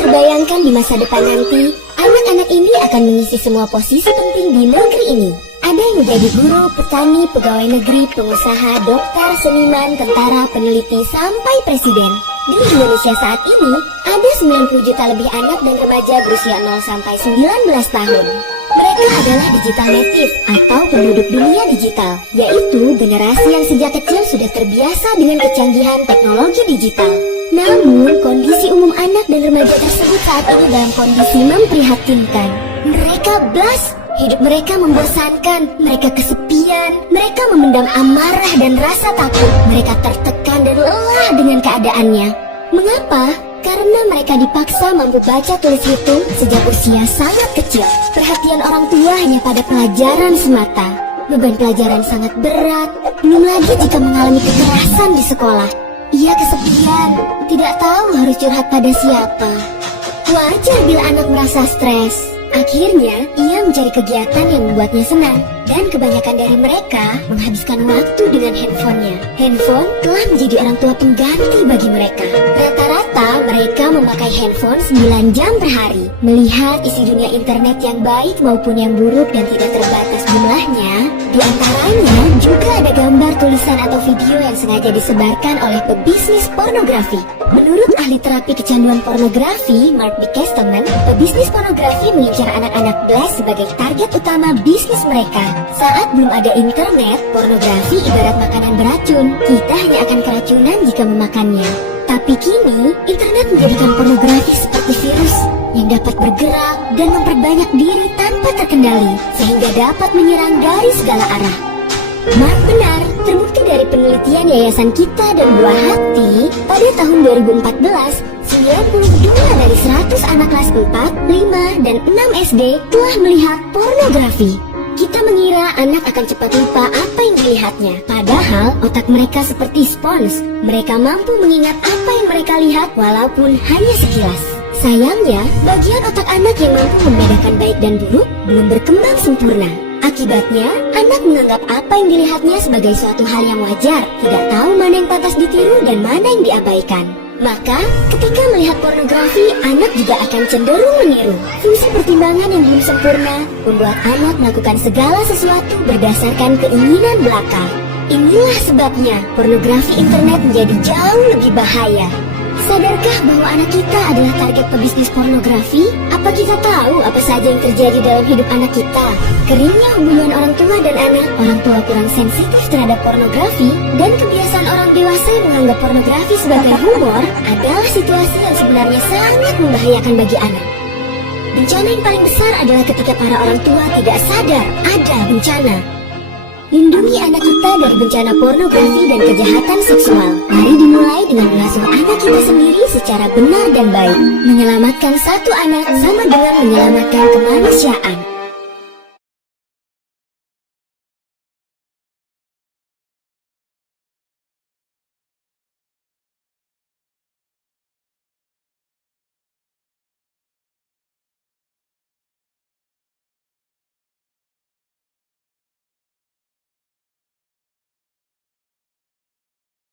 terbayangkan di masa depan nanti, anak-anak ini akan mengisi semua posisi penting di negeri ini. Ada yang menjadi guru, petani, pegawai negeri, pengusaha, dokter, seniman, tentara, peneliti, sampai presiden. Di Indonesia saat ini, ada 90 juta lebih anak dan remaja berusia 0 sampai 19 tahun. Mereka adalah digital native atau penduduk dunia digital, yaitu generasi yang sejak kecil sudah terbiasa dengan kecanggihan teknologi digital. Namun, kondisi umum anak dan remaja tersebut saat ini dalam kondisi memprihatinkan. Mereka blast, hidup mereka membosankan, mereka kesepian, mereka memendam amarah dan rasa takut, mereka tertekan dan lelah dengan keadaannya. Mengapa? Karena mereka dipaksa mampu baca tulis hitung sejak usia sangat kecil. Perhatian orang tua hanya pada pelajaran semata. Beban pelajaran sangat berat, belum lagi jika mengalami kekerasan di sekolah. Ia kesepian, tidak tahu harus curhat pada siapa. Wajar bila anak merasa stres. Akhirnya, ia mencari kegiatan yang membuatnya senang. Dan kebanyakan dari mereka menghabiskan waktu dengan handphonenya. Handphone telah menjadi orang tua pengganti bagi mereka. Rata-rata mereka memakai handphone 9 jam per hari. Melihat isi dunia internet yang baik maupun yang buruk dan tidak terbatas jumlahnya. Di antaranya juga ada gambar, tulisan atau video yang sengaja disebarkan oleh pebisnis pornografi. Menurut ahli terapi kecanduan pornografi, Mark B. Castleman, pebisnis pornografi mengincar anak-anak blast sebagai target utama bisnis mereka. Saat belum ada internet, pornografi ibarat makanan beracun. Kita hanya akan keracunan jika memakannya. Tapi kini, internet menjadikan pornografi seperti virus yang dapat bergerak dan memperbanyak diri tanpa terkendali, sehingga dapat menyerang dari segala arah. Mark benar, terbukti dari penelitian Yayasan Kita dan Buah Hati, pada tahun 2014, 92 dari 100 anak kelas 4, 5, dan 6 SD telah melihat pornografi. Kita mengira anak akan cepat lupa apa yang dilihatnya, padahal otak mereka seperti spons. Mereka mampu mengingat apa yang mereka lihat walaupun hanya sekilas. Sayangnya, bagian otak anak yang mampu membedakan baik dan buruk belum berkembang sempurna. Akibatnya, anak menganggap apa yang dilihatnya sebagai suatu hal yang wajar, tidak tahu mana yang pantas ditiru dan mana yang diabaikan. Maka, ketika melihat pornografi, anak juga akan cenderung meniru. Fungsi pertimbangan yang belum sempurna membuat anak melakukan segala sesuatu berdasarkan keinginan belaka. Inilah sebabnya pornografi internet menjadi jauh lebih bahaya. Sadarkah bahwa anak kita adalah target pebisnis pornografi? Apa kita tahu apa saja yang terjadi dalam hidup anak kita? Keringnya hubungan orang tua dan anak, orang tua kurang sensitif terhadap pornografi, dan kebiasaan orang dewasa yang menganggap pornografi sebagai humor adalah situasi yang sebenarnya sangat membahayakan bagi anak. Bencana yang paling besar adalah ketika para orang tua tidak sadar ada bencana. Lindungi anak kita dari bencana pornografi dan kejahatan seksual. Mari dimulai dengan mengasuh anak kita sendiri secara benar dan baik. Menyelamatkan satu anak sama dengan menyelamatkan kemanusiaan.